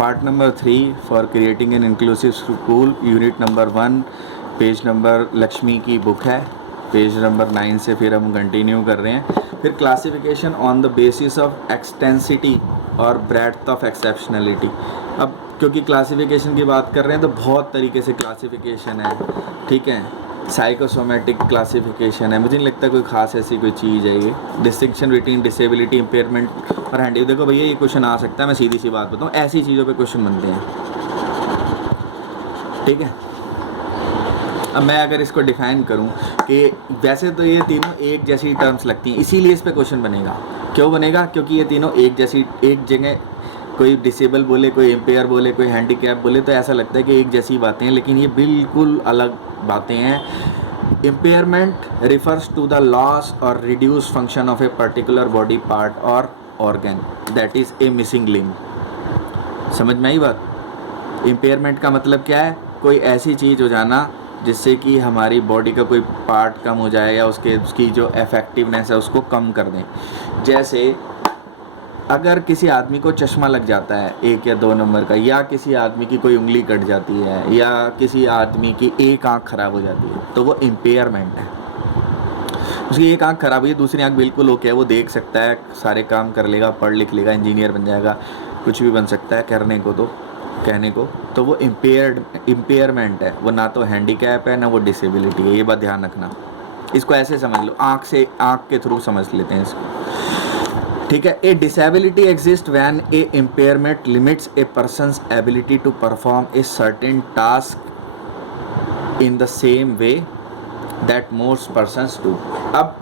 Part number 3 for creating an inclusive school, unit number 1, page number Lakshmi की book है, page number 9 से फिर हम कंटिन्यू कर रहे हैं। फिर classification on the basis of extensity और ब्रेड्थ ऑफ एक्सेप्शनलिटी। अब क्योंकि क्लासिफिकेशन की बात कर रहे हैं तो बहुत तरीके से क्लासिफिकेशन है, ठीक है। साइकोसोमेटिक क्लासिफिकेशन है, मुझे नहीं लगता कोई खास ऐसी कोई चीज़ है ये। डिस्टिंक्शन बिटवीन डिसेबिलिटी, इम्पेयरमेंट और हैंडी। देखो भैया ये क्वेश्चन आ सकता है, मैं सीधी सी बात बताऊँ, ऐसी चीज़ों पे क्वेश्चन बनते हैं, ठीक है। अब मैं अगर इसको डिफाइन करूं कि वैसे तो ये तीनों एक जैसी टर्म्स लगती हैं, इसीलिए इस पे क्वेश्चन बनेगा। क्यों बनेगा? क्योंकि ये तीनों एक जैसी, एक जगह कोई डिसेबल बोले, कोई इम्पेयर बोले, कोई हैंडीकैप बोले तो ऐसा लगता है कि एक जैसी बातें हैं, लेकिन ये बिल्कुल अलग बातें हैं। Impairment refers to the loss और reduce function of a particular body part और organ, that is a missing limb. समझ में आई बात? इम्पेयरमेंट का मतलब क्या है? कोई ऐसी चीज़ हो जाना जिससे कि हमारी बॉडी का कोई पार्ट कम हो जाए या उसकी जो इफ़ेक्टिवनेस है उसको कम कर दें। जैसे अगर किसी आदमी को चश्मा लग जाता है 1 या 2 नंबर का, या किसी आदमी की कोई उंगली कट जाती है, या किसी आदमी की एक आँख ख़राब हो जाती है, तो वो इम्पेयरमेंट है। उसकी एक आँख ख़राब हुई, दूसरी आँख बिल्कुल ओके है, वो देख सकता है, सारे काम कर लेगा, पढ़ लिख लेगा, इंजीनियर बन जाएगा, कुछ भी बन सकता है करने को, तो कहने को तो वो इम्पेयरमेंट है। वो ना तो हैंडीकैप है ना वो डिसेबिलिटी है, ये बात ध्यान रखना। इसको ऐसे समझ लो, आँख के थ्रू समझ लेते हैं इसको, ठीक है। A disability exist when a impairment limits a person's ability to perform a certain task in the same way that most persons do. अब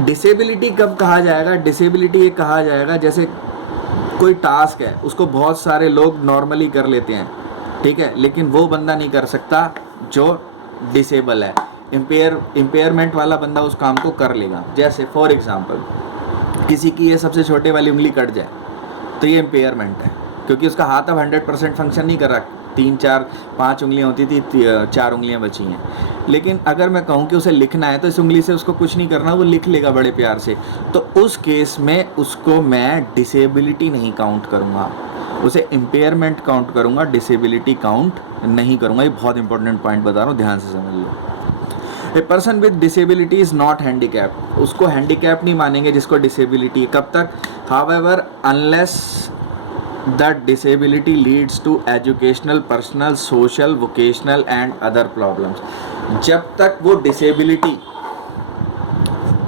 डिसेबिलिटी कब कहा जाएगा? डिसेबिलिटी ये कहा जाएगा जैसे कोई टास्क है उसको बहुत सारे लोग नॉर्मली कर लेते हैं, ठीक है, लेकिन वो बंदा नहीं कर सकता जो डिसेबल है। इम्पेयरमेंट वाला बंदा उस काम को कर लेगा। जैसे फॉर एग्जांपल किसी की ये सबसे छोटे वाली उंगली कट जाए तो ये इम्पेयरमेंट है, क्योंकि उसका हाथ अब 100% फंक्शन नहीं कर रहा। 3, 4, 5 उंगलियां होती थी, 4 उंगलियां बची हैं। लेकिन अगर मैं कहूँ कि उसे लिखना है तो इस उंगली से उसको कुछ नहीं करना, वो लिख लेगा बड़े प्यार से, तो उस केस में उसको मैं डिसेबिलिटी नहीं काउंट करूँगा, उसे इम्पेयरमेंट काउंट करूँगा, डिसेबिलिटी काउंट नहीं करूँगा। ये बहुत इंपॉर्टेंट पॉइंट बता रहा हूँ, ध्यान से समझ लो। A person with disability is not handicap, उसको हैंडीकैप नहीं मानेंगे जिसको डिसेबिलिटी। कब तक? However unless that disability leads to educational, personal, social, vocational and other problems। जब तक वो डिसेबिलिटी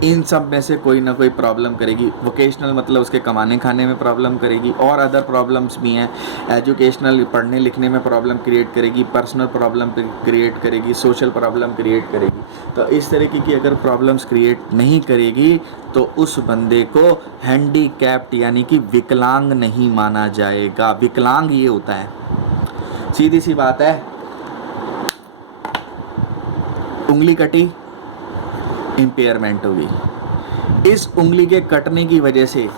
इन सब में से कोई ना कोई प्रॉब्लम करेगी। वोकेशनल मतलब उसके कमाने खाने में प्रॉब्लम करेगी, और अदर प्रॉब्लम्स भी हैं। एजुकेशनल पढ़ने लिखने में प्रॉब्लम क्रिएट करेगी, पर्सनल प्रॉब्लम क्रिएट करेगी, सोशल प्रॉब्लम क्रिएट करेगी। तो इस तरीके की अगर प्रॉब्लम्स क्रिएट नहीं करेगी तो उस बंदे को हैंडीकैप्ड यानी कि विकलांग नहीं माना जाएगा। विकलांग ये होता है, सीधी सी बात है, उंगली कटी इम्पेयरमेंट होगी। इस उंगली के कटने की वजह से,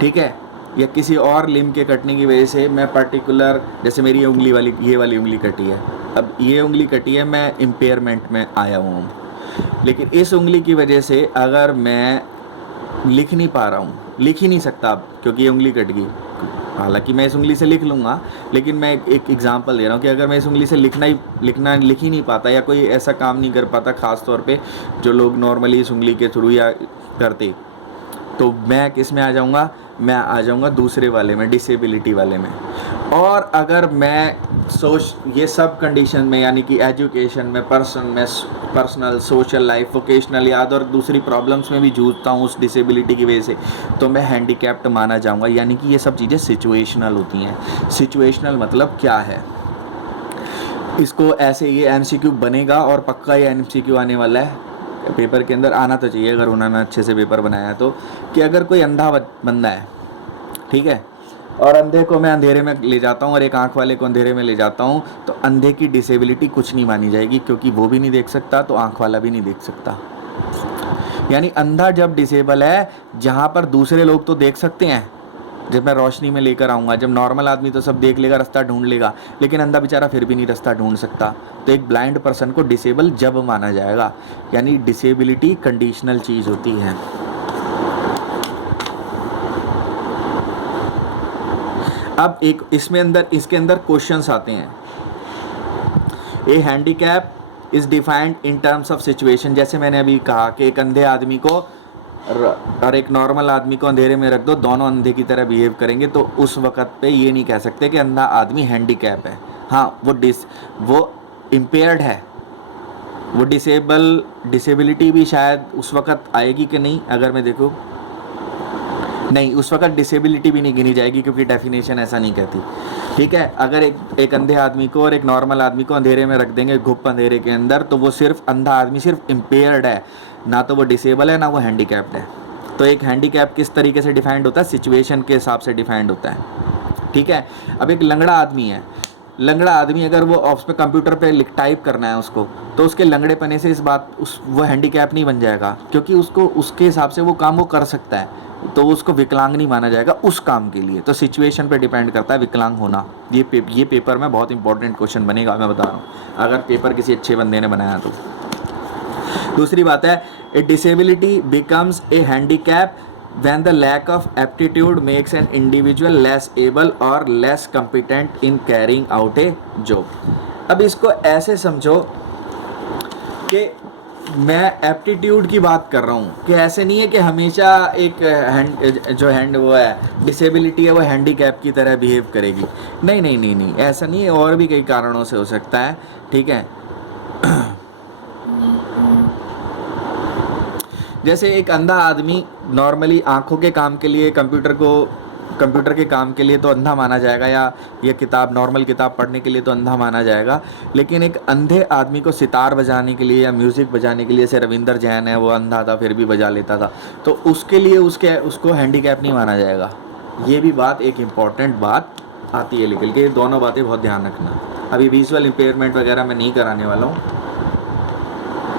ठीक है, या किसी और लिम्ब के कटने की वजह से मैं पर्टिकुलर, जैसे मेरी उंगली वाली, ये वाली उंगली कटी है, अब ये उंगली कटी है, मैं इम्पेयरमेंट में आया हुआ हूँ। लेकिन इस उंगली की वजह से अगर मैं लिख नहीं पा रहा हूँ, लिख ही नहीं सकता अब, क्योंकि ये उंगली कट गई। हालांकि मैं इस उंगली से लिख लूँगा, लेकिन मैं एक एग्जांपल दे रहा हूँ कि अगर मैं इस उंगली से लिख ही नहीं पाता, या कोई ऐसा काम नहीं कर पाता, ख़ास तौर पे जो लोग नॉर्मली इस उंगली के थ्रू या करते, तो मैं किस में आ जाऊँगा? मैं आ जाऊँगा दूसरे वाले में, डिसेबिलिटी वाले में। और अगर मैं ये सब कंडीशन में, यानी कि एजुकेशन में, पर्सनल, सोशल लाइफ, वोकेशनल या और दूसरी प्रॉब्लम्स में भी जूझता हूँ उस डिसेबिलिटी की वजह से, तो मैं हैंडीकैप्ड माना जाऊँगा। यानी कि ये सब चीज़ें सिचुएशनल होती हैं। सिचुएशनल मतलब क्या है? इसको ऐसे, ये MCQ बनेगा और पक्का ये MCQ आने वाला है, पेपर के अंदर आना तो चाहिए अगर उन्होंने अच्छे से पेपर बनाया तो, कि अगर कोई अंधा बंदा है, ठीक है, और अंधे को मैं अंधेरे में ले जाता हूँ और एक आंख वाले को अंधेरे में ले जाता हूँ, तो अंधे की डिसेबिलिटी कुछ नहीं मानी जाएगी, क्योंकि वो भी नहीं देख सकता तो आंख वाला भी नहीं देख सकता। यानी अंधा जब डिसेबल है, जहाँ पर दूसरे लोग तो देख सकते हैं, जब मैं रोशनी में लेकर आऊँगा, जब नॉर्मल आदमी तो सब देख लेगा, रास्ता ढूंढ लेगा, लेकिन अंधा बेचारा फिर भी नहीं रास्ता ढूंढ सकता, तो एक ब्लाइंड पर्सन को डिसेबल जब माना जाएगा। यानी डिसेबिलिटी कंडीशनल चीज़ होती है। अब एक इसके अंदर क्वेश्चंस आते हैं। A handicap is defined in terms of situation, जैसे मैंने अभी कहा कि एक अंधे आदमी को और एक नॉर्मल आदमी को अंधेरे में रख दो, दोनों अंधे की तरह बिहेव करेंगे, तो उस वक्त पे ये नहीं कह सकते कि अंधा आदमी हैंडीकैप है। हाँ, वो इम्पेयर्ड है, वो डिसेबिलिटी भी शायद उस वक्त आएगी कि नहीं, अगर मैं देखूँ नहीं, उस वक्त डिसेबिलिटी भी नहीं गिनी जाएगी क्योंकि डेफिनेशन ऐसा नहीं कहती। ठीक है, अगर एक अंधे आदमी को और एक नॉर्मल आदमी को अंधेरे में रख देंगे घुप अंधेरे के अंदर, तो वो सिर्फ अंधा आदमी सिर्फ इम्पेयर्ड है, ना तो वो डिसेबल है ना वो हैंडीकैप्ड है। तो एक हैंडीकैप किस तरीके से डिफाइंड होता है, सिचुएशन के हिसाब से डिफाइंड होता है। ठीक है, अब एक लंगड़ा आदमी है, लंगड़ा आदमी अगर वो उस पर कंप्यूटर पे टाइप करना है उसको, तो उसके लंगड़ेपने से वो हैंडीकैप नहीं बन जाएगा, क्योंकि उसके हिसाब से वो काम वो कर सकता है, तो उसको विकलांग नहीं माना जाएगा उस काम के लिए। तो सिचुएशन पे डिपेंड करता है विकलांग होना। ये पेपर में बहुत इंपॉर्टेंट क्वेश्चन बनेगा, मैं बता रहा हूँ, अगर पेपर किसी अच्छे बंदे ने बनाया तो। दूसरी बात है, a disability becomes a handicap when the lack of aptitude makes an individual less able or less competent in carrying out a job। अब इसको ऐसे समझो कि मैं एप्टीट्यूड की बात कर रहा हूँ, कि ऐसे नहीं है कि हमेशा एक वो है डिसेबिलिटी है वो हैंडीकैप की तरह बिहेव करेगी। नहीं नहीं नहीं नहीं, ऐसा नहीं है, और भी कई कारणों से हो सकता है। ठीक है, जैसे एक अंधा आदमी नॉर्मली आंखों के काम के लिए कंप्यूटर के काम के लिए तो अंधा माना जाएगा, या किताब नॉर्मल किताब पढ़ने के लिए तो अंधा माना जाएगा, लेकिन एक अंधे आदमी को सितार बजाने के लिए या म्यूज़िक बजाने के लिए, जैसे रविंदर जैन है वो अंधा था फिर भी बजा लेता था, तो उसके लिए उसको हैंडीकैप नहीं माना जाएगा। ये भी बात एक इम्पॉर्टेंट बात आती है निकल के, दोनों बातें बहुत ध्यान रखना। अभी विजुअल इम्पेयरमेंट वगैरह मैं नहीं कराने वाला हूँ,